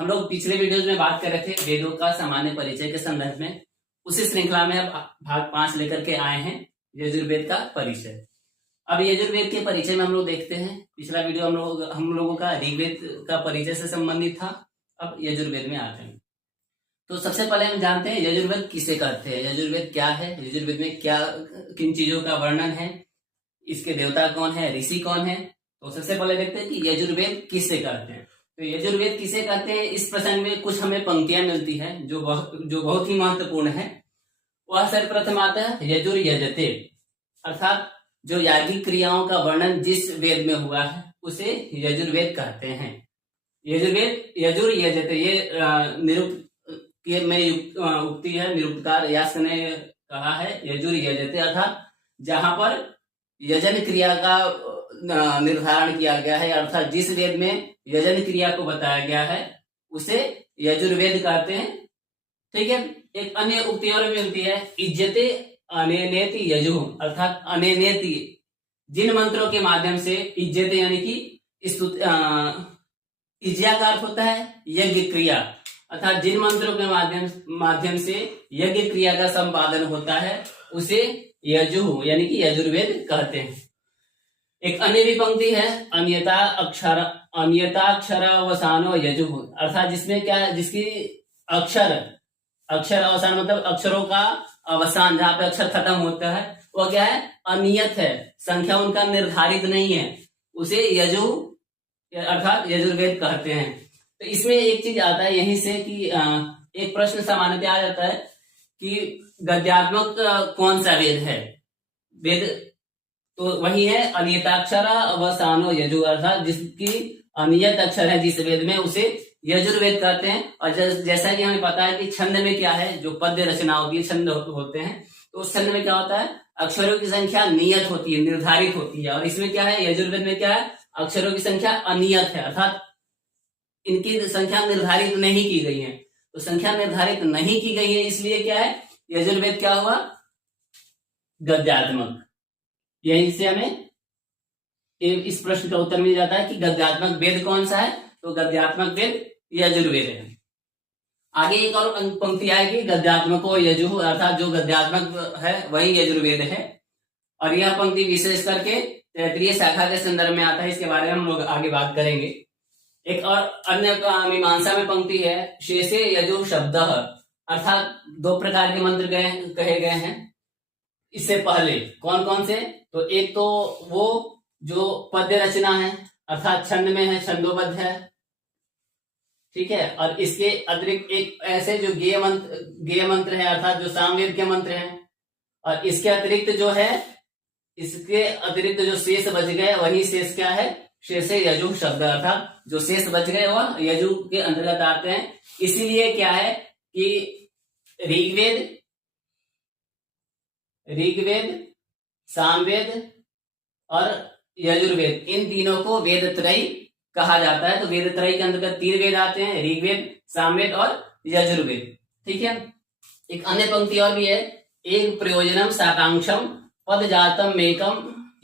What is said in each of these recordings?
हम लोग पिछले वीडियोज में बात कर रहे थे वेदों का सामान्य परिचय के संदर्भ में। उसी श्रृंखला में अब भाग 5 लेकर के आए हैं, यजुर्वेद का परिचय। अब यजुर्वेद के परिचय में हम लोग देखते हैं, पिछला वीडियो हम लोगों का ऋग्वेद का परिचय से संबंधित था। अब यजुर्वेद में आते हैं तो सबसे पहले हम जानते हैं यजुर्वेद किसे कहते हैं, यजुर्वेद क्या है, यजुर्वेद में क्या किन चीजों का वर्णन है, इसके देवता कौन है, ऋषि कौन है। तो सबसे पहले देखते हैं कि यजुर्वेद किसे कहते हैं। तो यजुर्वेद किसे कहते हैं, इस प्रसंग में कुछ हमें पंक्तियां मिलती है जो बहुत ही महत्वपूर्ण है। वह सर्वप्रथम आता है यजुर्यजते, अर्थात जो याज्ञिक क्रियाओं का वर्णन जिस वेद में हुआ है उसे यजुर्वेद कहते हैं। यजुर्वेद यजुर्यजते, ये उक्ति है, निरुक्तकार यास्क ने कहा है यजुर्यजते, अर्थात जहां पर यजन क्रिया का निर्धारण किया गया है, अर्थात जिस वेद में यजन क्रिया को बताया गया है उसे यजुर्वेद कहते हैं। ठीक है। एक अन्य उक्ति और मिलती है इज्जते अनेनेति यजु, अर्थात अनेनेति जिन मंत्रों के माध्यम से, इज्जते यानी कि इज्या का अर्थ होता है यज्ञ क्रिया, अर्थात जिन मंत्रों के माध्यम से यज्ञ क्रिया का संपादन होता है उसे यजु यानी कि यजुर्वेद कहते हैं। एक अन्य भी पंक्ति है अन्यताक्षरावसानो यजु, अर्थात जिसमें क्या है, जिसकी अक्षर अवसान मतलब अक्षरों का अवसान, जहां पे अक्षर खत्म होता है वो क्या है, अनियत है, संख्या उनका निर्धारित नहीं है, उसे यजु अर्थात यजुर्वेद कहते हैं। तो इसमें एक चीज आता है यहीं से कि एक प्रश्न सामान्यतः आ जाता है कि गद्यात्मक कौन सा वेद है, वेद तो वही है अनियताक्षरा अवसानो यजु, अर्थात जिसकी अनियत अक्षर है जिस वेद में उसे यजुर्वेद कहते हैं। और जैसा कि हमें पता है कि छंद में क्या है, जो पद्य रचना होती है, छंद होते हैं, तो उस छंद में क्या होता है, अक्षरों की संख्या नियत होती है, निर्धारित होती है। और इसमें क्या है, यजुर्वेद में क्या है, अक्षरों की संख्या अनियत है, अर्थात इनकी संख्या निर्धारित नहीं की गई है। तो संख्या निर्धारित नहीं की गई है, इसलिए क्या है, यजुर्वेद क्या हुआ, गद्यात्मक। यहीं से हमें इस प्रश्न का उत्तर मिल जाता है कि गद्यात्मक वेद कौन सा है, तो गद्यात्मक वेद यजुर्वेद है। आगे एक और पंक्ति आएगी गद्यात्मको यजु, अर्थात जो गद्यात्मक है वही यजुर्वेद है। और यह पंक्ति विशेष करके तैतरीय शाखा के संदर्भ में आता है, इसके बारे में हम लोग आगे बात करेंगे। एक और अन्य मीमांसा में पंक्ति है शेषे यजु शब्द, अर्थात 2 प्रकार के मंत्र कहे गए हैं इससे पहले। कौन कौन से, तो एक तो वो जो पद्य रचना है, अर्थात छंद में है, छंदोबद्ध है, ठीक है। और इसके अतिरिक्त एक ऐसे जो गेय मंत्र है, अर्थात जो सामवेद के मंत्र हैं। और इसके अतिरिक्त जो है, इसके अतिरिक्त जो शेष बच गए वही शेष क्या है, शेषे यजु शब्द, अर्थात जो शेष बच गए वह यजु के अंतर्गत आते हैं। इसीलिए क्या है कि ऋग्वेद, सामवेद और यजुर्वेद, इन तीनों को वेद त्रयी कहा जाता है। तो वेद त्रयी के अंतर्गत 3 वेद आते हैं, ऋग्वेद, सामवेद और यजुर्वेद। ठीक है। एक अन्य पंक्ति और भी है, एक प्रयोजनम साकांक्षम पद जातम मेकम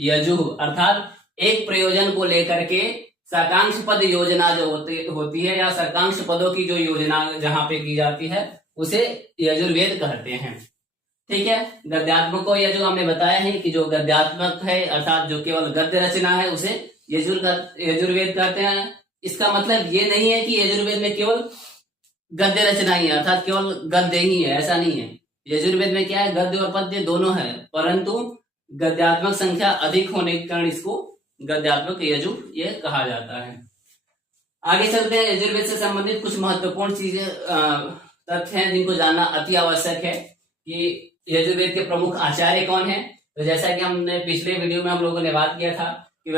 यजु, अर्थात एक प्रयोजन को लेकर के साकांक्ष पद योजना जो होती है, या साकांक्ष पदों की जो योजना जहां पे की जाती है उसे यजुर्वेद कहते हैं। ठीक है। गद्यात्मक को यह जो हमने बताया है कि जो गद्यात्मक है, अर्थात जो केवल गद्य रचना है, उसे यजुर्वेद कहते हैं। इसका मतलब ये नहीं है कि यजुर्वेद में केवल गद्य रचना ही है, अर्थात केवल गद्य ही है, ऐसा नहीं है। यजुर्वेद में क्या है, गद्य और पद्य दोनों है, परंतु गद्यात्मक संख्या अधिक होने के कारण इसको गद्यात्मक यजु ये कहा जाता है। आगे चलते हैं, यजुर्वेद से संबंधित कुछ महत्वपूर्ण चीजें तथ्य हैं जिनको जानना अति आवश्यक है कि यजुर्वेद के प्रमुख आचार्य कौन है। तो जैसा कि हमने पिछले वीडियो में हम लोगों ने बात किया था कि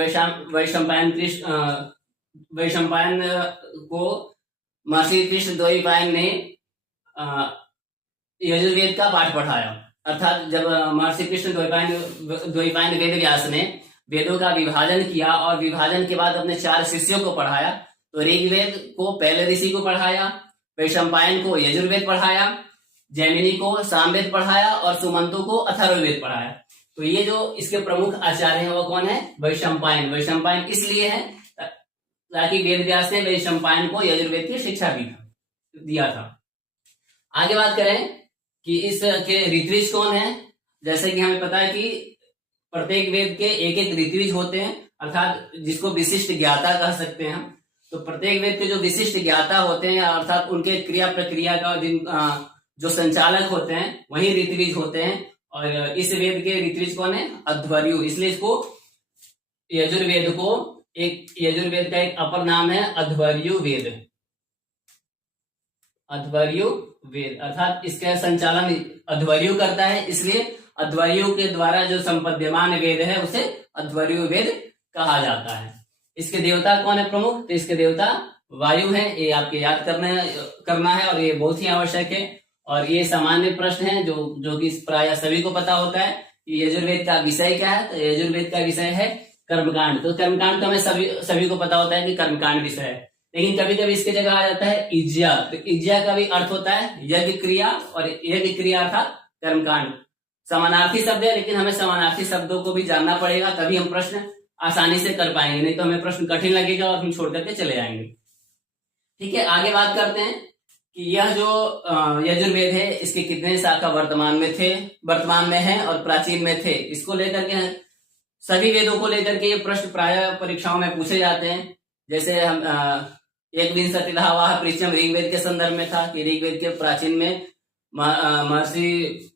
वैशंपायन को महर्षि कृष्ण द्वैपायन ने यजुर्वेद का पाठ पढ़ाया, अर्थात जब महर्षि कृष्ण द्वैपायन वेद व्यास ने वेदों का विभाजन किया और विभाजन के बाद अपने 4 शिष्यों को पढ़ाया, तो ऋग्वेद को पहले ऋषि को पढ़ाया, वैशंपायन को यजुर्वेद पढ़ाया, जैमिनी को सामवेद पढ़ाया और सुमंतु को अथर्ववेद पढ़ाया। तो ये जो इसके प्रमुख आचार्य हैं वो कौन है, वैशंपायन। वैशंपायन इसलिए है ताकि वेद व्यास ने वैशंपायन को यजुर्वेद की शिक्षा दिया था। आगे बात करें कि इसके ऋत्विज कौन है। जैसे कि हमें पता है कि प्रत्येक वेद के एक एक ऋत्विज होते हैं, अर्थात जिसको विशिष्ट ज्ञाता कह सकते हैं हम। तो प्रत्येक वेद के जो विशिष्ट ज्ञाता होते हैं, अर्थात उनके क्रिया प्रक्रिया का जो संचालक होते हैं वही ऋत्विज होते हैं। और इस वेद के ऋत्विज कौन है? अध्वर्यु। इसलिए इसको यजुर्वेद का एक अपर नाम है अध्वर्यु वेद। अध्वर्यु वेद अर्थात इसका संचालन अध्वर्यु करता है, इसलिए अध्वर्यु के द्वारा जो संपद्यमान वेद है उसे अध्वर्यु वेद कहा जाता है। इसके देवता कौन है प्रमुख? तो इसके देवता वायु है। ये आपके याद करना है और ये बहुत ही आवश्यक है। और ये सामान्य प्रश्न है जो कि प्राय सभी को पता होता है कि यजुर्वेद का विषय क्या है। तो यजुर्वेद का विषय है कर्मकांड। तो कर्मकांड तो हमें सभी को पता होता है कि कर्मकांड विषय है, लेकिन कभी कभी इसकी जगह आ जाता है इज्या। तो इज्या का भी अर्थ होता है यज्ञ क्रिया, और यज्ञ क्रिया अर्थात कर्मकांड। समानार्थी शब्द है, लेकिन हमें समानार्थी शब्दों को भी जानना पड़ेगा, तभी हम प्रश्न आसानी से कर पाएंगे, नहीं तो हमें प्रश्न कठिन लगेगा और हम छोड़ करके चले जाएंगे। ठीक है, आगे बात करते हैं कि यह जो यजुर्वेद है इसके कितने शाखा वर्तमान में है और प्राचीन में थे। इसको लेकर के सभी वेदों को लेकर के ये प्रश्न प्राय परीक्षाओं में पूछे जाते हैं। जैसे हम एक विंशतिवाह पृच्छम ऋग्वेद के संदर्भ में था कि ऋग्वेद के प्राचीन में महर्षि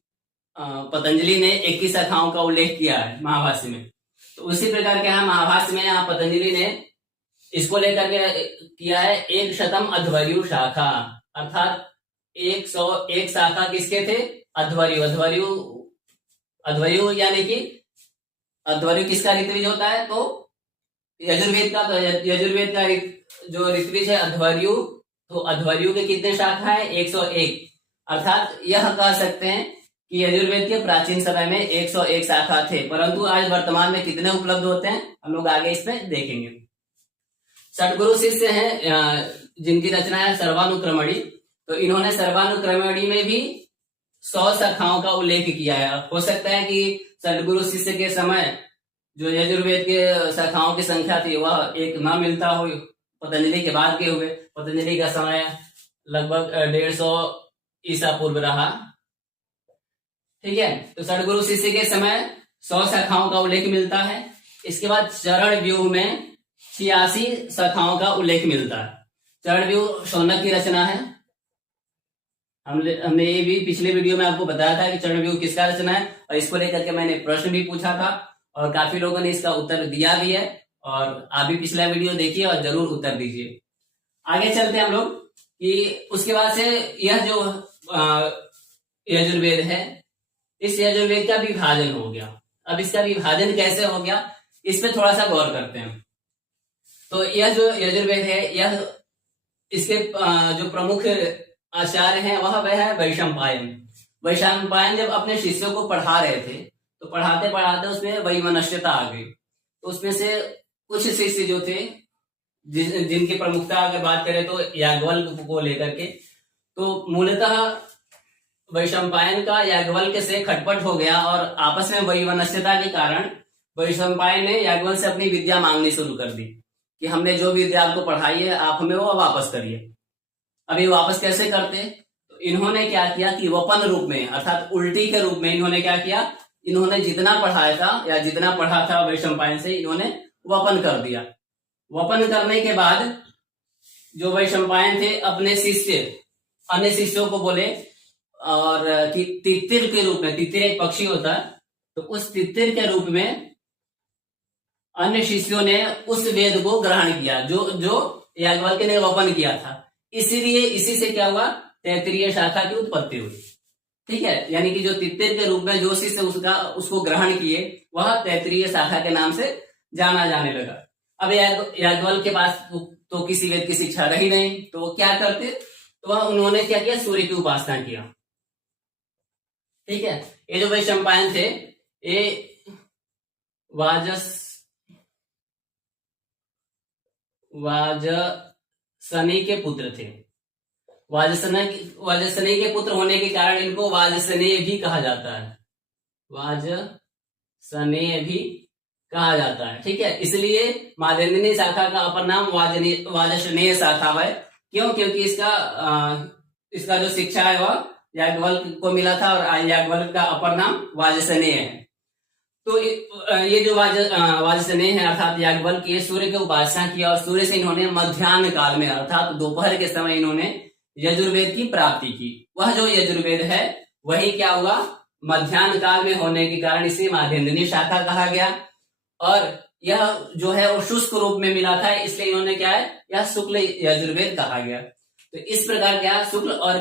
पतंजलि ने 21 शाखाओं का उल्लेख किया है महाभाष्य में। तो उसी प्रकार के यहाँ महाभाष्य में यहाँ पतंजलि ने इसको लेकर के किया है 100 अध्वर्यु शाखा, अर्थात 101 शाखा किसके थे? अध्वर्यु। यानी कि अध्वर्यु किसका ऋत्विज होता है? तो यजुर्वेद का जो ऋत्विज है अध्वर्यु। तो अध्वर्यु के कितने शाखा है? 101। अर्थात यह कह सकते हैं कि यजुर्वेद के प्राचीन समय में 101 शाखा थे, परंतु आज वर्तमान में कितने उपलब्ध होते हैं हम लोग आगे इसमें देखेंगे। सदगुरु शिष्य हैं जिनकी रचना है सर्वानुक्रमणी। तो इन्होंने सर्वानुक्रमणी में भी 100 शाखाओं का उल्लेख किया है। हो सकता है कि सदगुरु शिष्य के समय जो यजुर्वेद के शाखाओं की संख्या थी वह एक न मिलता हो, पतंजलि के बाद के हुए। पतंजलि का समय लगभग 150 ईसा पूर्व रहा। ठीक है, तो सदगुरु शिष्य के समय 100 शाखाओं का उल्लेख मिलता है। इसके बाद चरण व्यूह में 86 शाखाओं का उल्लेख मिलता है। चरण व्यूह शौनक की रचना है। हमने ये भी पिछले वीडियो में आपको बताया था कि चरण व्यूह किसका रचना है, और इसको लेकर के मैंने प्रश्न भी पूछा था और काफी लोगों ने इसका उत्तर दिया भी है। और आप भी पिछला वीडियो देखिए और जरूर उत्तर दीजिए। आगे चलते हैं हम लोग कि उसके बाद से यह जो यजुर्वेद है, इस यजुर्वेद का विभाजन हो गया। अब इसका विभाजन कैसे हो गया इस पे थोड़ा सा गौर करते हैं। तो यह जो यजुर्वेद है, यह इसके जो प्रमुख आचार्य हैं वह है वैशंपायन। वैशंपायन जब अपने शिष्यों को पढ़ा रहे थे तो पढ़ाते पढ़ाते उसमें वैमनस्यता आ गई। तो उसमें से कुछ शिष्य जो थे जिनकी प्रमुखता अगर बात करें तो याज्ञवल्क्य को लेकर के, तो मूलतः वैशंपायन का याज्ञवल्क्य से खटपट हो गया और आपस में वैमनस्यता के कारण वैशंपायन ने याज्ञवल्क्य से अपनी विद्या मांगनी शुरू कर दी कि हमने जो विद्या आपको पढ़ाई है आप हमें वो वापस करिए। अभी वापस कैसे करते? तो इन्होंने क्या किया कि वपन रूप में अर्थात उल्टी के रूप में इन्होंने क्या किया, इन्होंने जितना पढ़ाया था या जितना पढ़ा था वैशंपायन से इन्होंने वपन कर दिया। वपन करने के बाद जो वैशंपायन थे अपने अन्य शिष्यों को बोले और तितिर के रूप में, तितिर एक पक्षी होता है, तो उस तितिर के रूप में अन्य शिष्यों ने उस वेद को ग्रहण किया जो याज्ञवल्क्य ने वपन किया था। इसीलिए इसी से क्या हुआ, तैत्तिरीय शाखा की उत्पत्ति हुई। ठीक है, यानी कि जो तितिर के रूप में जो शिष्य उसको ग्रहण किए वह तैत्तिरीय शाखा के नाम से जाना जाने लगा। अब याज्ञवल्क्य के पास तो किसी वेद की शिक्षा रही नहीं, तो वो क्या करते, तो उन्होंने क्या किया, सूर्य की उपासना किया। ठीक है, ये जो वैशंपायन थे ये वाजसनेय के पुत्र थे। वाजसनेय के पुत्र होने के कारण इनको वाजसनेय भी कहा जाता है। वाजसनेय भी कहा जाता है। ठीक है, इसलिए माध्यन्दिनी शाखा का अपर नाम वाजसनेय शाखा है। क्यों? क्योंकि इसका जो शिक्षा है वह याज्ञवल्क्य को मिला था और याज्ञवल्क्य का अपर नाम वाजसनेय है। तो ये जो वाजसनेय है अर्थात याज्ञवल्क्य सूर्य की उपासना किया और सूर्य से इन्होंने मध्याह्न काल में अर्थात दोपहर के समय इन्होंने यजुर्वेद की प्राप्ति की। वह जो यजुर्वेद है वही क्या हुआ, मध्याह्न काल में होने के कारण इसे माध्यन्दिनी शाखा कहा गया। और यह जो है वो शुष्क रूप में मिला था, इसलिए इन्होंने क्या है, यह शुक्ल यजुर्वेद कहा गया। तो इस प्रकार क्या, शुक्ल और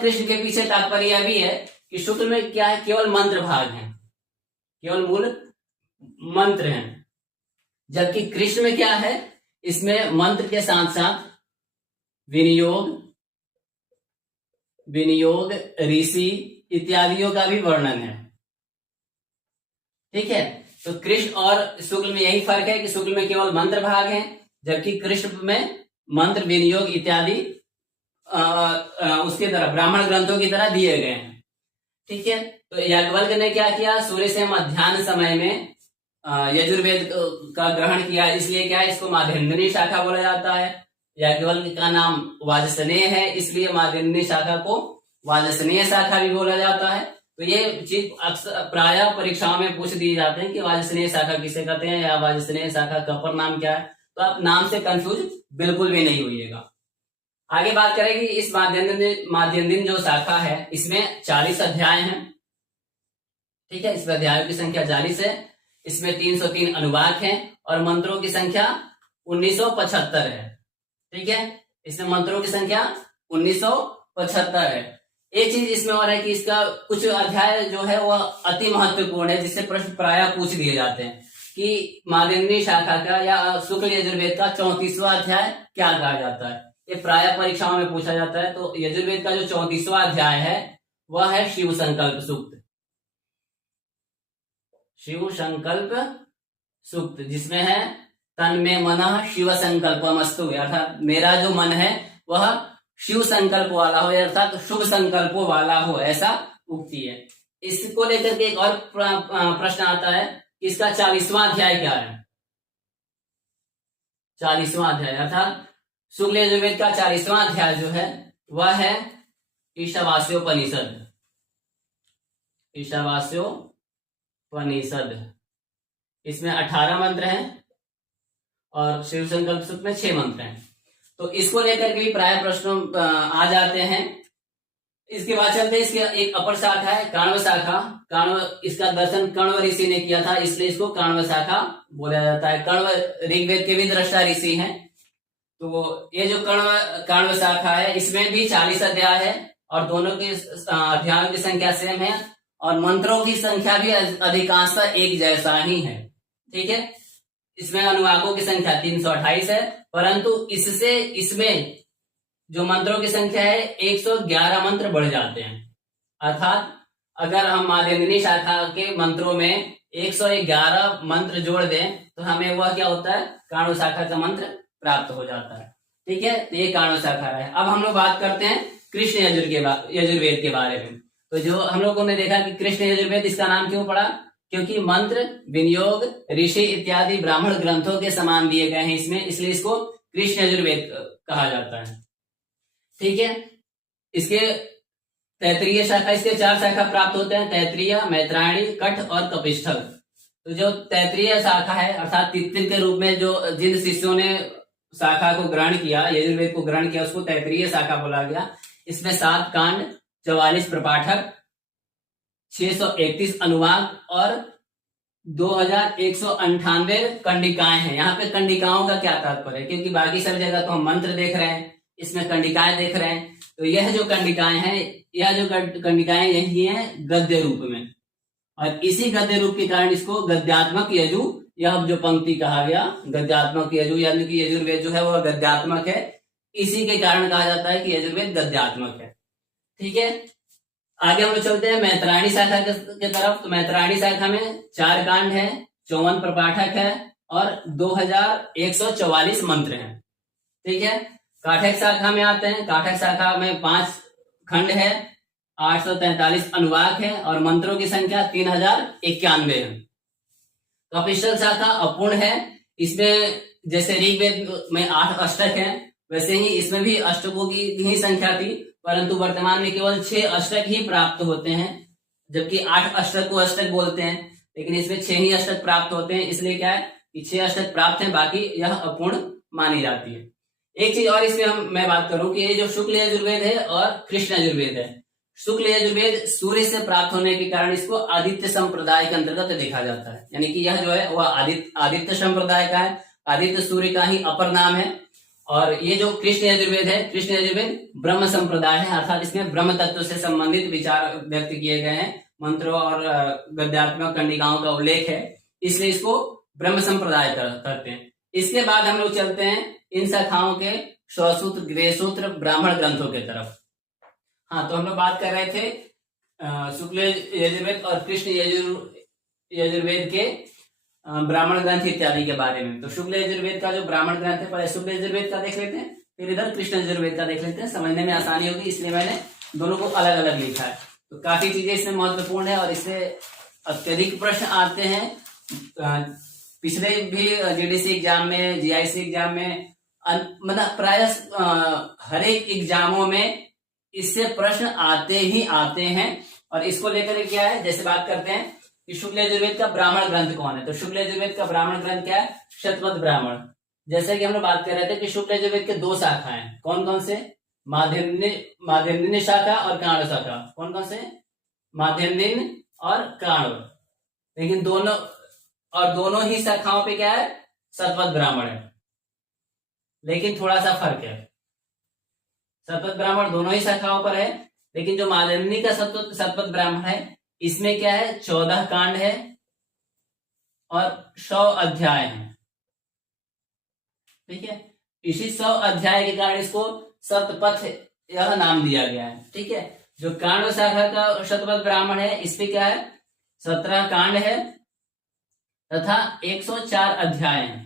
कृष्ण के पीछे तात्पर्य यह भी है कि शुक्ल में क्या है, केवल मंत्र भाग है, केवल मूल मंत्र हैं, जबकि कृष्ण में क्या है, इसमें मंत्र के साथ साथ विनियोग ऋषि इत्यादियों का भी वर्णन है। ठीक है, तो कृष्ण और शुक्ल में यही फर्क है कि शुक्ल में केवल मंत्र भाग है, जबकि कृष्ण में मंत्र विनियोग इत्यादि उसके तरह ब्राह्मण ग्रंथों की तरह दिए गए हैं। ठीक है, तो याज्ञवल्क्य ने क्या किया, सूर्य से मध्याह्न समय में यजुर्वेद का ग्रहण किया, इसलिए क्या है, इसको माध्यन्दिनी शाखा बोला जाता है। याज्ञवल्क्य का नाम वाजसनेय है, इसलिए माध्यन्दिनी शाखा को वाजसनेय शाखा भी बोला जाता है। तो ये चीज अक्सर प्राय परीक्षाओं में पूछ दिए जाते हैं कि वाजसनेय शाखा किसे कहते हैं या वाजसनेय शाखा का अपर नाम क्या है। तो आप नाम से कंफ्यूज बिल्कुल भी नहीं होइएगा। आगे बात करेंगे, इस माध्यन्दिन जो शाखा है इसमें 40 अध्याय हैं। ठीक है, इसमें अध्यायों की संख्या 40 है, इसमें 303 अनुवाक हैं और मंत्रों की संख्या 1975 है। ठीक है, इसमें मंत्रों की संख्या 1975 है। एक चीज इसमें और है कि इसका कुछ अध्याय जो है वह अति महत्वपूर्ण है, जिससे प्रश्न प्राय पूछ दिए जाते हैं कि माध्यन्दिनी शाखा का या शुक्ल यजुर्वेद का 34वां अध्याय क्या कहा जाता है। ये प्राय परीक्षाओं में पूछा जाता है। तो यजुर्वेद का जो 34वां अध्याय है वह है शिव संकल्प सूक्त, शिव संकल्प सूक्त, जिसमें है तन में मनः शिव संकल्पमस्तु, अर्थात मेरा जो मन है वह शिव संकल्प वाला हो, अर्थात शुभ संकल्पों वाला हो, ऐसा उक्ति है। इसको लेकर के एक और प्रश्न आता है कि इसका 40वां अध्याय क्या है। 40वां अध्याय अर्थात शुक्ल यजुर्वेद का 40वां अध्याय जो है वह है ईशावास्योपनिषद। इसमें 18 मंत्र हैं और शिव संकल्प सूक्त में 6 मंत्र हैं। तो इसको लेकर के भी प्राय प्रश्न आ जाते हैं। इसके बाद चलते इसके एक अपर शाखा है काण्व शाखा। काण्व, इसका दर्शन कण्व ऋषि ने किया था, इसलिए इसको काण्व शाखा बोला जाता है। कण्व ऋग्वेद के भी दृष्टा ऋषि हैं। तो ये जो काण्व शाखा है इसमें भी 40 अध्याय है और दोनों के अध्यायों की संख्या सेम है और मंत्रों की संख्या भी अधिकांशतः एक जैसा ही है। ठीक है, इसमें अनुवाकों की संख्या 328 है, परंतु इसमें जो मंत्रों की संख्या है 111 मंत्र बढ़ जाते हैं। अर्थात अगर हम माध्यन्दिनी शाखा के मंत्रों में 111 मंत्र जोड़ दें तो हमें वह क्या होता है, काण्व शाखा का मंत्र प्राप्त हो जाता है। ठीक है, तो ये काण्व शाखा है। अब हम लोग बात करते हैं कृष्ण यजुर्वेद के बारे में। तो जो हम लोगों ने देखा कि कृष्ण यजुर्वेद, इसका नाम क्यों पड़ा, क्योंकि मंत्र विनियोग ऋषि इत्यादि ब्राह्मण ग्रंथों के समान दिए गए हैं इसमें, इसलिए इसको कृष्ण यजुर्वेद कहा जाता है। ठीक है, इसके तैत्रीय शाखा, इसके 4 शाखा प्राप्त होते हैं, तैत्रीय, मैत्रायणी, कठ और कपिष्ठल। तो जो तैत्रीय शाखा है अर्थात तित्तिर के रूप में जो जिन शिष्यों ने शाखा को ग्रहण किया, यजुर्वेद को ग्रहण किया, उसको तैत्रीय शाखा बोला गया। इसमें 7 कांड, 44 प्रपाठक, 631 अनुवाक और 2198 कंडिकाएं हैं। यहाँ पे कंडिकाओं का क्या तात्पर्य है, क्योंकि बाकी सब जगह तो हम मंत्र देख रहे हैं, इसमें कंडिकाएं देख रहे हैं। तो यह जो कंडिकाएं हैं, यह जो कंडिकाएं यही है गद्य रूप में, और इसी गद्य रूप के कारण इसको गद्यात्मक यजु, यह जो पंक्ति कहा गया गद्यात्मक यजु, यानी कि यजुर्वेद जो है वह गद्यात्मक है। इसी के कारण कहा जाता है कि यजुर्वेद गद्यात्मक है। ठीक है, आगे हम लोग चलते हैं मैत्रायणी शाखा के तरफ। तो मैत्रायणी शाखा में 4 कांड है, 54 प्रपाठक है और 2144 मंत्र हैं। ठीक है, काठक शाखा में आते हैं। काठक शाखा में 5 खंड है, 843 अनुवाक है और मंत्रों की संख्या 3091 है। कपिशल शाखा अपूर्ण है। इसमें जैसे ऋग्वेद में 8 अष्टक हैं, वैसे ही इसमें भी अष्टकों की ही संख्या थी, परंतु वर्तमान में केवल 6 अष्टक ही प्राप्त होते हैं, जबकि 8 अष्टक को अष्टक बोलते हैं, लेकिन इसमें 6 ही अष्टक प्राप्त होते हैं। इसलिए क्या है कि 6 अष्टक प्राप्त हैं, बाकी यह अपूर्ण मानी जाती है। एक चीज और इसमें मैं बात करूं कि ये जो शुक्ल यजुर्वेद है और कृष्ण यजुर्वेद है, शुक्ल यजुर्वेद सूर्य से प्राप्त होने के कारण इसको आदित्य संप्रदाय के अंतर्गत देखा जाता है, यानी कि यह जो है वह आदित्य संप्रदाय का है, आदित्य सूर्य का ही अपर नाम है। और ये जो कृष्ण यजुर्वेद है, कृष्ण यजुर्वेद ब्रह्म संप्रदाय है, अर्थात इसमें ब्रह्म तत्व से संबंधित विचार व्यक्त किए गए हैं, मंत्रों और गद्यात्मक कंडिकाओं का उल्लेख है, इसलिए इसको ब्रह्म संप्रदाय करते हैं। इसके बाद हम लोग चलते हैं इन शाखाओं के स्वसूत्र, गृहसूत्र, ब्राह्मण ग्रंथों के तरफ। हाँ, तो हम लोग बात कर रहे थे शुक्ल यजुर्वेद और कृष्ण यजुर्वेद के ब्राह्मण ग्रंथ इत्यादि के बारे में। तो शुक्ल यजुर्वेद का जो ब्राह्मण ग्रंथ है, पहले शुक्ल यजुर्वेद का देख लेते हैं, फिर इधर कृष्ण यजुर्वेद का देख लेते हैं, समझने में आसानी होगी, इसलिए मैंने दोनों को अलग अलग लिखा है। तो काफी चीजें इसमें महत्वपूर्ण है और इससे अत्यधिक प्रश्न आते हैं। पिछले भी जीडीसी एग्जाम में, जीआईसी एग्जाम में, मतलब प्राय हर एक एग्जामों में इससे प्रश्न आते ही आते हैं। और इसको लेकर क्या है, जैसे बात करते हैं कि शुक्ल यजुर्वेद का ब्राह्मण ग्रंथ कौन है, तो शुक्ल यजुर्वेद का ब्राह्मण ग्रंथ क्या है, शतपथ ब्राह्मण। जैसे कि हम लोग बात कर रहे थे कि शुक्ल यजुर्वेद के 2 शाखाएं, कौन कौन से, माध्यन्दिनी शाखा और काण्व शाखा। कौन कौन से, माध्यन्दिन और काण्व। लेकिन दोनों ही शाखाओं पे क्या है, शतपथ ब्राह्मण है, लेकिन थोड़ा सा फर्क है। शतपथ ब्राह्मण दोनों ही शाखाओं पर है, लेकिन जो माध्यन्दिनी का शतपथ ब्राह्मण है, इसमें क्या है, 14 कांड है और 100 अध्याय हैं। ठीक है, इसी 100 अध्याय के कारण इसको शतपथ यह नाम दिया गया है। ठीक है, जो कांड शाखा का शतपथ ब्राह्मण है, इसमें क्या है, 17 कांड है तथा 104 अध्याय हैं।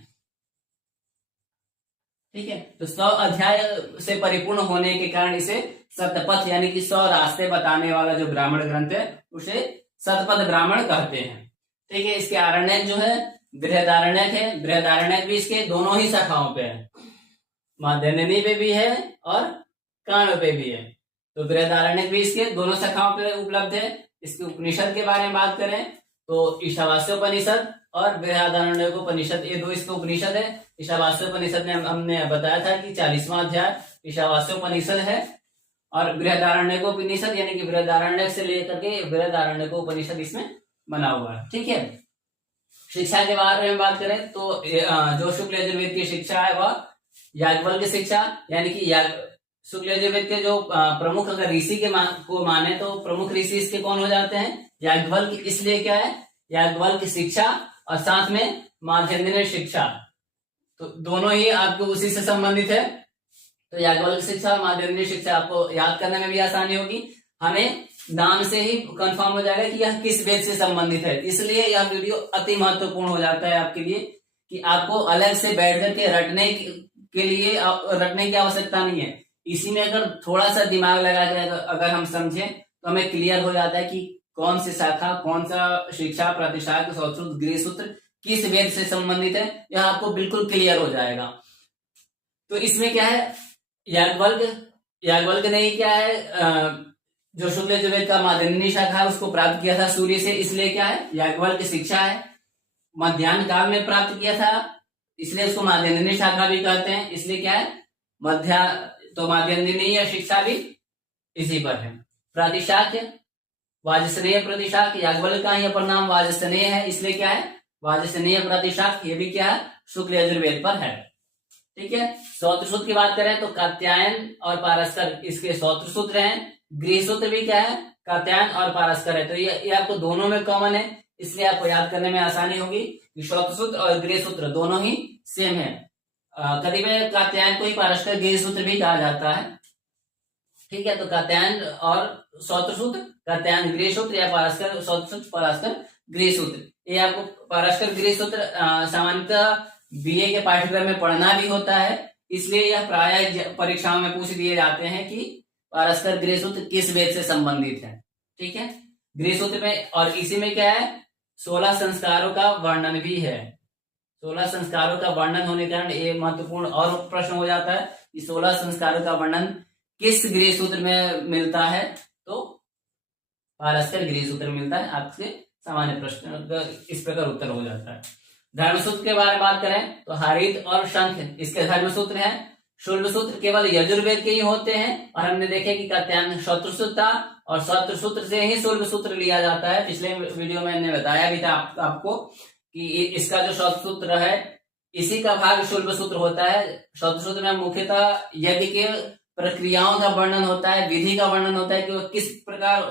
ठीक है, तो 100 अध्याय से परिपूर्ण होने के कारण इसे शतपथ यानी कि 100 रास्ते बताने वाला जो ब्राह्मण ग्रंथ है उसे शतपथ ब्राह्मण कहते हैं। ठीक है, इसके आरण्यक जो है बृहदारण्यक है, बृहदारण्यक भी इसके दोनों ही शाखाओं पे है, माध्यन्दिनी पे भी है और काण्व पे भी है। तो बृहदारण्यक भी इसके दोनों शाखाओं पे उपलब्ध है। इसके उपनिषद के बारे में बात करें तो ईशावास्योपनिषद और बृहदारण्यकोपनिषद, ये 2 इसके उपनिषद है। ईशावास्योपनिषद में हमने बताया था कि 40वां अध्याय ईशावास्योपनिषद है, और बृहदारण्यकोपनिषद यानी कि बृहदारण्यक से लेकर के बृहदारण्यकोपनिषद इसमें बना हुआ है। ठीक है, शिक्षा के बारे में बात करें तो जो शुक्ल यजुर्वेद की शिक्षा है वह याज्ञवल्क्य शिक्षा, यानी कि शुक्ल यजुर्वेद के जो प्रमुख अगर ऋषि को माने तो प्रमुख ऋषि इसके कौन हो जाते हैं, याज्ञवल्क्य। इसलिए क्या है, याज्ञवल्क्य शिक्षा और साथ में माध्यन्दिनी शिक्षा, तो दोनों ही आपको उसी से संबंधित है। तो याज्ञवल्क्य शिक्षा, माध्यन्दिनी शिक्षा आपको याद करने में भी आसानी होगी, हमें नाम से ही कंफर्म हो जाएगा कि यह किस वेद से संबंधित है। इसलिए यह वीडियो अति महत्वपूर्ण हो जाता है आपके लिए कि आपको अलग से बैठ करके रटने की आवश्यकता नहीं है। इसी में अगर थोड़ा सा दिमाग लगा कर अगर हम समझें तो हमें क्लियर हो जाता है कि कौन सी शाखा, कौन सा शिक्षा, प्रतिशाख, स्वसूत्र, गृहसूत्र किस वेद से संबंधित है, यह आपको बिल्कुल क्लियर हो जाएगा। तो इसमें क्या है, याज्ञवल्क्य ने क्या है, जो शुक्ल यजुर्वेद का माध्यन्दिनी शाखा है उसको प्राप्त किया था सूर्य से, इसलिए क्या है, याज्ञवल्क्य शिक्षा है। मध्याह्न काल में प्राप्त किया था, इसलिए उसको माध्यन्दिनी शाखा भी कहते हैं। इसलिए क्या है, तो माध्यन्दिनी शिक्षा भी इसी पर है। प्रतिशाख, वाजसनेय प्रतिशाख, याज्ञवल्क्य का ही अपर नाम वाजसनेय है, इसलिए क्या है, वाजसनेय प्रतिशाख, ये भी क्या है, शुक्ल यजुर्वेद पर है। ठीक है, स्तोत्र सूत्र की बात करें तो कात्यायन और पारस्कर इसके स्तोत्र सूत्र हैं। गृहसूत्र भी क्या है, कात्यायन और पारस्कर है, तो ये आपको दोनों में कॉमन है, इसलिए आपको याद करने में आसानी होगी कि स्तोत्र सूत्र और गृहसूत्र दोनों ही सेम है। कभी कात्यायन को ही पारस्कर गृहसूत्र भी कहा जाता है। ठीक है, तो कात्यायन और स्तोत्र सूत्र, कात्यायन गृहसूत्र या पारस्कर स्तोत्र सूत्र, पारस्कर गृहसूत्र, ये आपको पारस्कर गृहसूत्र सामान्यतः बीए के पाठ्यक्रम में पढ़ना भी होता है, इसलिए यह प्राय परीक्षाओं में पूछ दिए जाते हैं कि पारस्कर गृहसूत्र किस वेद से संबंधित है। ठीक है, गृहसूत्र में, और इसी में क्या है, 16 संस्कारों का वर्णन भी है। 16 संस्कारों का वर्णन होने के कारण ये महत्वपूर्ण और प्रश्न हो जाता है कि 16 संस्कारों का वर्णन किस गृह सूत्र में मिलता है, तो पारस्पर गृह सूत्र मिलता है। आपके सामान्य प्रश्न इस प्रकार उत्तर हो जाता है। धर्मसूत्र के बारे में बात करें तो हरित और शंख इसके धर्मसूत्र हैं। शुल्ब सूत्र केवल यजुर्वेद के ही होते हैं और हमने देखे कि कात्यायन शत्रसूत्र था और शत्रसूत्र से ही शुल्ब सूत्र लिया जाता है। पिछले वीडियो में मैंने बताया भी था आपको कि इसका जो शत्रसूत्र है इसी का भाग शुल्ब सूत्र होता है। शत्रसूत्र में मुख्यतः यज्ञ के प्रक्रियाओं का वर्णन होता है, विधि का वर्णन होता है कि वह किस प्रकार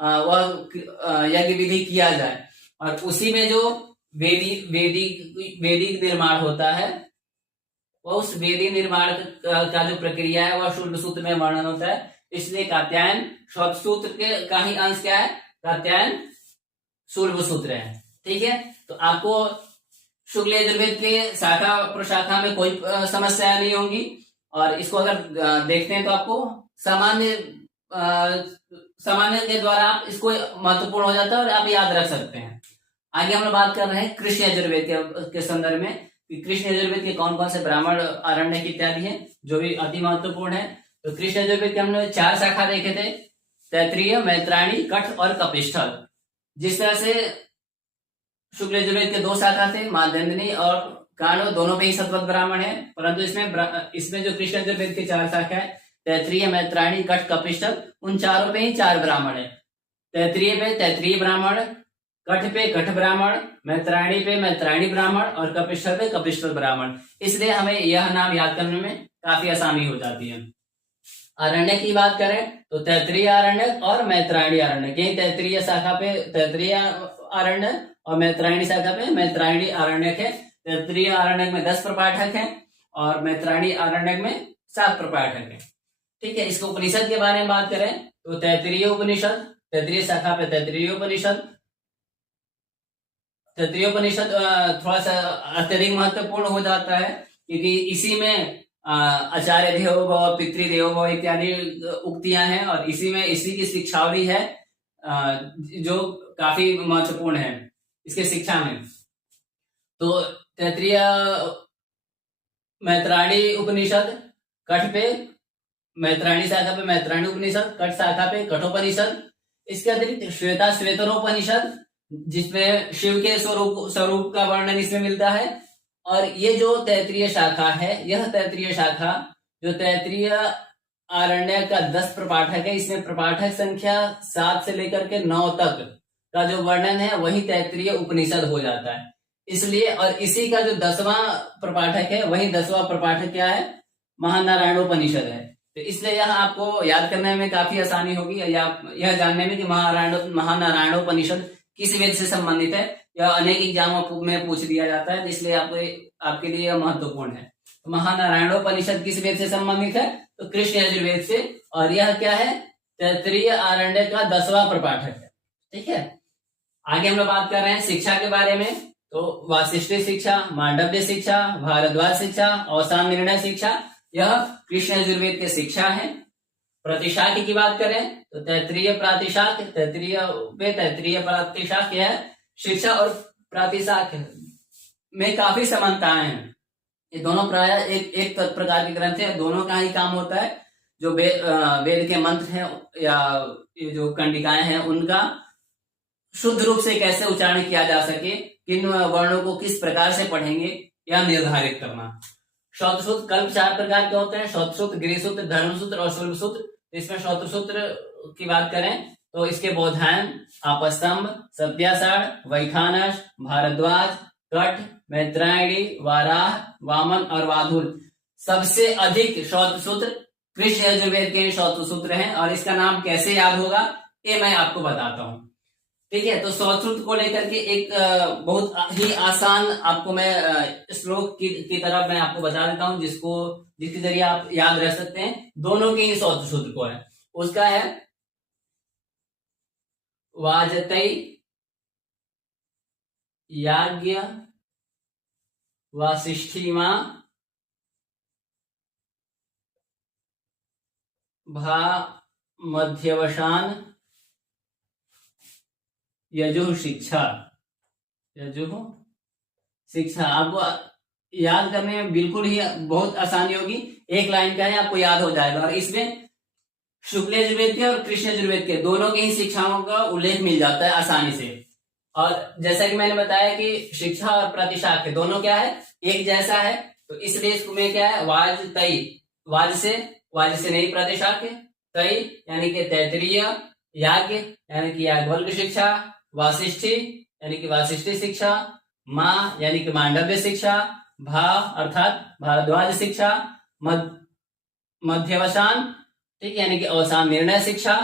वह यज्ञ विधि किया जाए, और उसी में जो वैदिक निर्माण होता है वह उस वेदी निर्माण का जो प्रक्रिया है वह शुल्ब सूत्र में वर्णन होता है। इसलिए कात्यायन शत्रसूत्र के का ही अंश क्या है, कात्यायन शुल्ब सूत्र है। ठीक है, तो आपको शुक्ल यजुर्वेद के शाखा प्रशाखा में कोई समस्या नहीं होगी, और इसको अगर देखते हैं तो आपको सामान्य के द्वारा आप इसको महत्वपूर्ण हो जाता है और आप याद रख सकते हैं। आगे हम लोग बात कर रहे हैं कृष्ण यजुर्वेद के संदर्भ में कि कृष्ण यजुर्वेद के कौन कौन से ब्राह्मण, आरण्यक इत्यादि हैं जो भी अति महत्वपूर्ण है। तो कृष्ण यजुर्वेद के हमने 4 शाखा देखे थे, तैत्तिरीय, मैत्रायणी, कठ और कपिष्ठल। जिस तरह से शुक्ल यजुर्वेद के 2 शाखा थे, माध्यन्दिनी और कांड, दोनों पे ही शतपथ ब्राह्मण है, परंतु इसमें जो कृष्ण यजुर्वेद के 4 शाखा है, तैत्तिरीय, मैत्रायणी, कठ, कपिष्ठल, उन चारों पे ही 4 ब्राह्मण है। तैत्तिरीय पे तैत्तिरीय ब्राह्मण, कठ पे कठ ब्राह्मण, मैत्रायणी पे मैत्रायणी ब्राह्मण और कपिष्ठल पे कपिष्ठल ब्राह्मण। इसलिए हमें यह नाम याद करने में काफी आसानी हो जाती है। आरण्यक की बात करें तो तैत्तिरीय आरण्यक और मैत्रायणी आरण्यक, यही तैत्तिरीय शाखा पे तैत्तिरीय आरण्यक और मैत्रायणी शाखा पे मैत्रायणी आरण्यक है। तैत्तिरीय आरण्यक में 10 प्रपाठक है और मैत्रायणी आरण्यक में 7 प्रपाठक है। ठीक है, इसको उपनिषद के बारे में बात करें तो तैत्तिरीय उपनिषद, तैत्तिरीय शाखा पे तैत्तिरीय उपनिषद थोड़ा सा अत्यधिक महत्वपूर्ण हो जाता है क्योंकि इसी में आचार्य देवो भव, पितृदेवो भव इत्यादि उक्तियां हैं और इसी की शिक्षावली है जो काफी महत्वपूर्ण है इसके शिक्षा में। तो तैत्तिरीय मैत्रायणी उपनिषद, कठ पे मैत्रायणी शाखा पे मैत्रायणी उपनिषद, कठ शाखा पे कठोपनिषद। इसके अतिरिक्त श्वेता श्वेतरोपनिषद जिसमें शिव के स्वरूप का वर्णन इसमें मिलता है। और ये जो तैत्तिरीय शाखा है, यह तैत्तिरीय शाखा जो तैत्तिरीय आरण्य का 10 प्रपाठक है, इसमें प्रपाठक संख्या 7 से लेकर के 9 तक का जो वर्णन है वही तैत्तिरीय उपनिषद हो जाता है। इसलिए और इसी का जो 10वां प्रपाठक है वही 10वां प्रपाठक क्या है, महानारायणोपनिषद है। तो इसलिए यह आपको याद करने में काफी आसानी होगी या यह जानने में कि महानारायणोपनिषद किस वेद से संबंधित है, यह अनेक एग्जामों में पूछ दिया जाता है, इसलिए आपके लिए यह महत्वपूर्ण है। तो महानारायणोपनिषद किस वेद से संबंधित है, तो कृष्ण यजुर्वेद से, और यह क्या है, तैत्तिरीय आरण्यक का 10वां प्रपाठक है। ठीक है, आगे हम लोग बात कर रहे हैं शिक्षा के बारे में। तो वासिष्ठी शिक्षा, मांडव्य शिक्षा, भारद्वाज शिक्षा, अवसान निर्णय शिक्षा, यह कृष्ण यजुर्वेद के शिक्षा है। प्रतिशाख की बात करें तो तैत्तिरीय प्रातिशाख, तैत्तिरीय प्रातिशाख है। शिक्षा और प्रातिशाख में काफी समानताएं हैं। ये दोनों प्राय एक प्रकार के ग्रंथ है, दोनों का ही काम होता है जो वेद के मंत्र हैं या ये जो कंडिकाएं हैं उनका शुद्ध रूप से कैसे उच्चारण किया जा सके, किन वर्णों को किस प्रकार से पढ़ेंगे, यह निर्धारित करना। शौत्रसूत्र कल्प 4 प्रकार के होते हैं, शौत्रसूत्र, गृहसूत्र, धर्मसूत्र और शुल्ब सूत्र। इसमें शौत्रसूत्र की बात करें तो इसके बोधायन, आपस्तंभ, सत्यासार, वैखानस, भारद्वाज, कठ, मैत्रायणी, वाराह, वामन और वाधुल। सबसे अधिक शौत्रसूत्र कृष्ण यजुर्वेद के शौत्रसूत्र हैं और इसका नाम कैसे याद होगा ये मैं आपको बताता हूं। ठीक है, तो शौत्रसूत्र को लेकर के एक बहुत ही आसान आपको मैं श्लोक की तरफ मैं आपको बता देता हूं जिसके जरिए आप याद रख सकते हैं। दोनों के ही शौत्रसूत्र को है, उसका है वाजतई याज्ञ वासिष्ठीमा भा मध्यवसान यजुः शिक्षा। यजुः शिक्षा। आपको याद करने में बिल्कुल ही बहुत आसानी होगी, एक लाइन का है, आपको याद हो जाएगा। और इसमें शुक्ल यजुर्वेद के और कृष्ण यजुर्वेद के दोनों की ही शिक्षाओं का उल्लेख मिल जाता है आसानी से। और जैसा कि मैंने बताया कि शिक्षा और प्रतिशाख दोनों क्या है, एक जैसा है, तो इसलिए इसमें क्या है, वाज तई, वाज से नहीं प्रतिशाख, तई यानी कि तैतरीय, याज्ञ यानी कि याज्ञवल्क्य शिक्षा, वासिष्ठी यानी कि वासिष्ठी शिक्षा, माँ यानी कि मांडव्य शिक्षा, भा अर्थात भारद्वाज शिक्षा, मध्यवसान ठीक यानी कि अवसान निर्णय शिक्षा,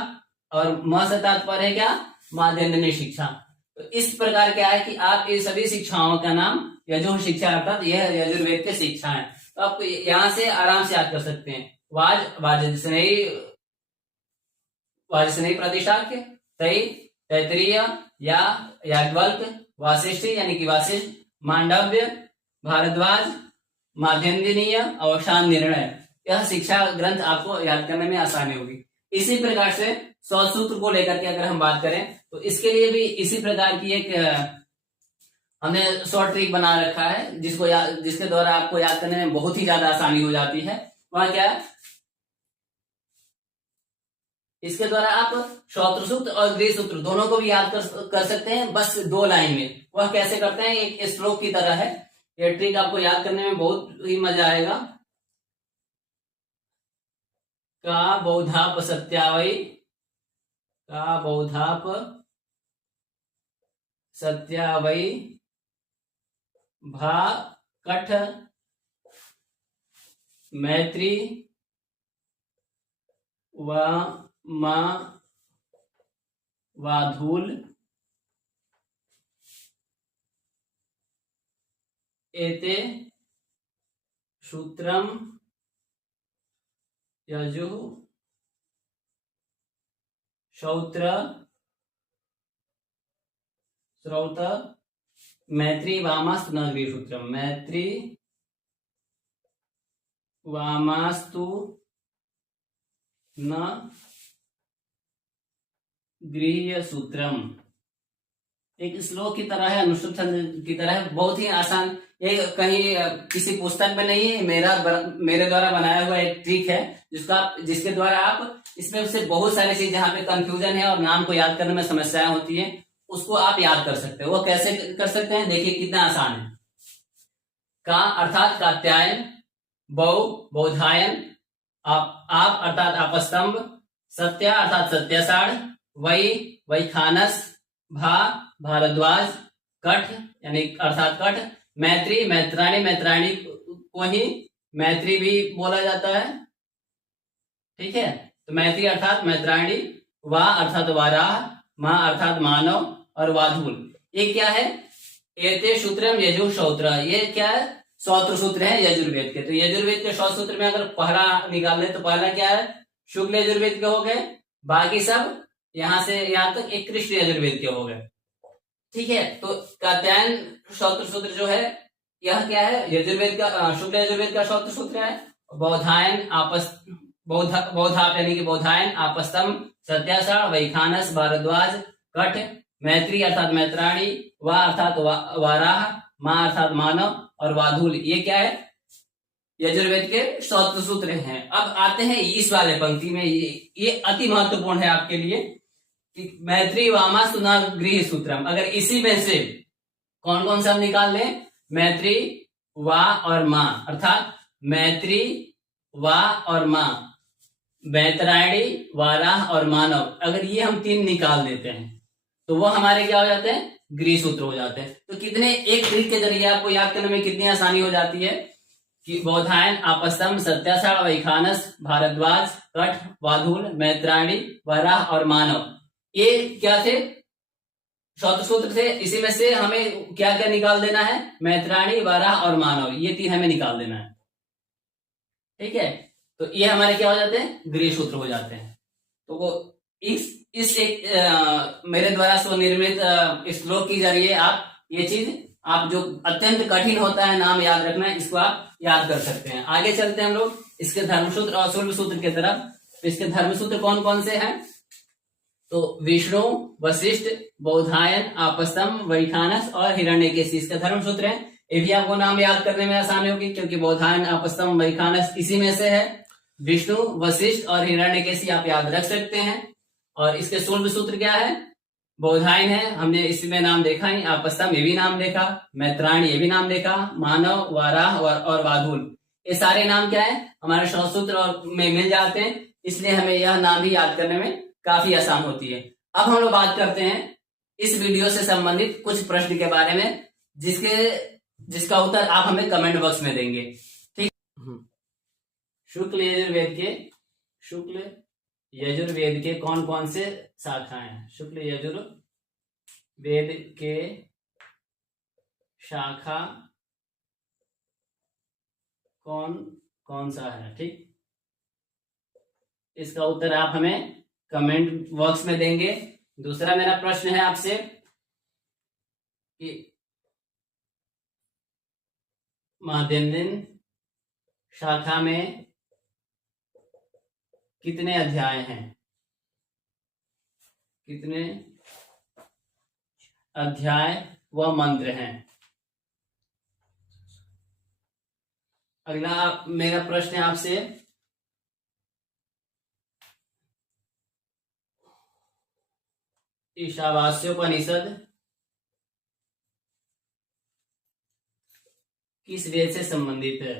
और म से तात्पर्य है क्या, माध्यन्दिनी शिक्षा। तो इस प्रकार क्या है कि आप ये सभी शिक्षाओं का नाम यजुः शिक्षा अर्थात यह यजुर्वेद के शिक्षा है। तो आप यहाँ से आराम से याद कर सकते हैं। वाज से नहीं प्रतिशाख्य, तई तैतरीय, या याज्ञवल्क्य, वासिष्ठी यानी कि वासिष्ठ, मांडव्य, भारद्वाज, माध्यन्दिनीय, अवसान निर्णय। यह शिक्षा ग्रंथ आपको याद करने में आसानी होगी। इसी प्रकार से 100 सूत्र को लेकर के अगर हम बात करें तो इसके लिए भी इसी प्रकार की एक हमने शॉर्ट ट्रिक बना रखा है, जिसके द्वारा आपको याद करने में बहुत ही ज्यादा आसानी हो जाती है। वह क्या है, इसके द्वारा आप श्रोत्र सूत्र और गृह सूत्र दोनों को भी याद कर सकते हैं, बस 2 लाइन में। वह कैसे करते हैं, एक श्लोक की तरह है। ये ट्रिक आपको याद करने में बहुत ही मजा आएगा। का बौधाप सत्यावई, का बौधाप सत्यावई, भा कठ मैत्री, व मा वाधूल, एते सूत्रम यजुः श्रौत्र मैत्री वामास्तु न गृह सूत्रम, मैत्री वामास्तु न गृह सूत्रम। एक श्लोक की तरह है, अनुष्ठुप छंद की तरह है, बहुत ही आसान। ये कहीं किसी पुस्तक में नहीं है, मेरे द्वारा बनाया हुआ एक ट्रिक है, जिसके द्वारा आप इसमें से बहुत सारी चीज जहाँ पे कंफ्यूजन है और नाम को याद करने में समस्याएं होती है, उसको आप याद कर सकते हो। वो कैसे कर सकते हैं, देखिए कितना आसान है। का अर्थात कात्यायन, बौधायन, आप अर्थात आपस्तंभ, सत्या अर्थात सत्याषाढ़, वही खानस, भा भारद्वाज, कठ यानी अर्थात कठ, मैत्री मैत्राणी को ही मैत्री भी बोला जाता है, ठीक है। तो मैत्री अर्थात मैत्राणी, वा अर्थात वाराह, माँ अर्थात मानव, और वाधूल ये क्या है, एते सूत्रम यजुः श्रौत्र। ये क्या है, श्रौत्र सूत्र है यजुर्वेद के। तो यजुर्वेद के 100 सूत्र में अगर पहला निकाल ले तो पहला क्या है, शुक्ल यजुर्वेद के हो गए, बाकी सब यहां से यहां तक एक कृष्ण यजुर्वेद के हो गए, ठीक है। तो कात्यायन श्रौत्र सूत्र जो है, यह क्या है, यजुर्वेद का शुक्ल यजुर्वेद का श्रौत्र सूत्र है। बौधायन बौधाप यानी कि बौधायन, आपस्तम, सत्याषाढ़, वैखानस, भारद्वाज, कठ, मैत्री अर्थात मैत्राणी, वा अर्थात वाराह, माँ अर्थात मानव, और वाधूल ये क्या है, यजुर्वेद के श्रौत्र सूत्र हैं। अब आते हैं इस वाले पंक्ति में, ये अति महत्वपूर्ण है आपके लिए कि मैत्री वामा सुना गृह सूत्रम। अगर इसी में से कौन कौन सा निकाल लें, मैत्री, वा और माँ, अर्थात मैत्री, वा और माँ, मैत्रायणी, वाराह और मानव, अगर ये हम 3 निकाल देते हैं तो वो हमारे क्या हो जाते हैं, गृह सूत्र हो जाते हैं। तो कितने एक ट्रिक के जरिए आपको याद करने में कितनी आसानी हो जाती है कि बौधायन, आपस्तंभ, सत्याषाढ़, वैखानस, भारद्वाज, कठ, वाधूल, मैत्रायणी, वाराह और मानव, ये क्या थे, श्रौत्र सूत्र थे। इसी में से हमें क्या क्या निकाल देना है, मैत्रायणी, वाराह और मानव, ये 3 हमें निकाल देना है, ठीक है। तो ये हमारे क्या हो जाते हैं, गृह सूत्र हो जाते हैं। तो वो इस एक मेरे द्वारा स्वनिर्मित श्लोक के जरिए आप ये चीज, आप जो अत्यंत कठिन होता है नाम याद रखना, इसको आप याद कर सकते हैं। आगे चलते हैं हम लोग इसके धर्मसूत्र और शुल्ब सूत्र की तरफ। तो इसके धर्मसूत्र कौन कौन से हैं, तो विष्णु, वशिष्ठ, बौधायन, आपस्तम, वैखानस और हिरण्यकेशी इसका धर्म सूत्र है। ये भी आपको नाम याद करने में आसानी होगी क्योंकि बौधायन, आपस्तम, वैखानस इसी में से है। विष्णु, वशिष्ठ और हिरण्यकेशी आप याद रख सकते हैं। और इसके सूत्र क्या है? बौधायन है, हमने इसमें नाम देखा ही। आपस्तम ये भी नाम देखा, मैत्रायण ये भी नाम देखा, मानव, वाराह और वाधुल ये सारे नाम क्या है हमारे सूत्र और में मिल जाते हैं, इसलिए हमें यह नाम भी याद करने में काफी आसान होती है। अब हम लोग बात करते हैं इस वीडियो से संबंधित कुछ प्रश्न के बारे में जिसका उत्तर आप हमें कमेंट बॉक्स में देंगे, ठीक। शुक्ल यजुर्वेद के कौन कौन से शाखाएं हैं? शुक्ल यजुर्वेद के शाखा कौन कौन सा है, ठीक। इसका उत्तर आप हमें कमेंट बॉक्स में देंगे। दूसरा मेरा प्रश्न है आपसे कि माध्यन्दिन शाखा में कितने अध्याय हैं? कितने अध्याय व मंत्र हैं? अगला मेरा प्रश्न है आपसे ईशावास्योपनिषद किस वेद से संबंधित है?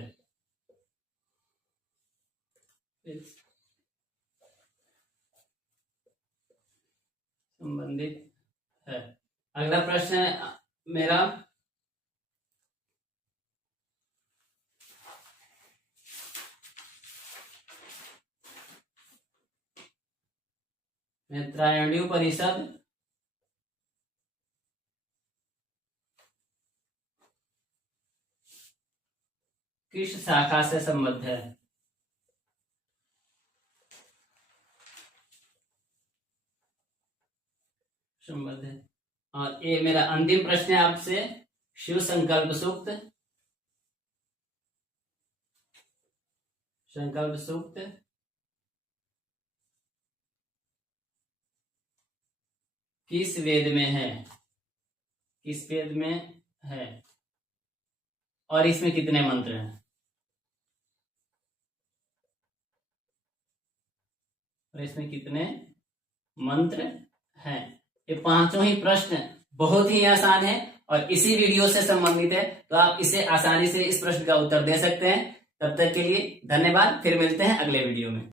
संबंधित है। अगला प्रश्न है मेरा मैत्रायणी उपनिषद किस शाखा से संबद्ध है? संबद्ध है। और ये मेरा अंतिम प्रश्न है आपसे शिव संकल्प सूक्त किस वेद में है? किस वेद में है और इसमें कितने मंत्र हैं? और इसमें कितने मंत्र हैं? ये पांचों ही प्रश्न बहुत ही आसान है और इसी वीडियो से संबंधित है, तो आप इसे आसानी से इस प्रश्न का उत्तर दे सकते हैं। तब तक के लिए धन्यवाद, फिर मिलते हैं अगले वीडियो में।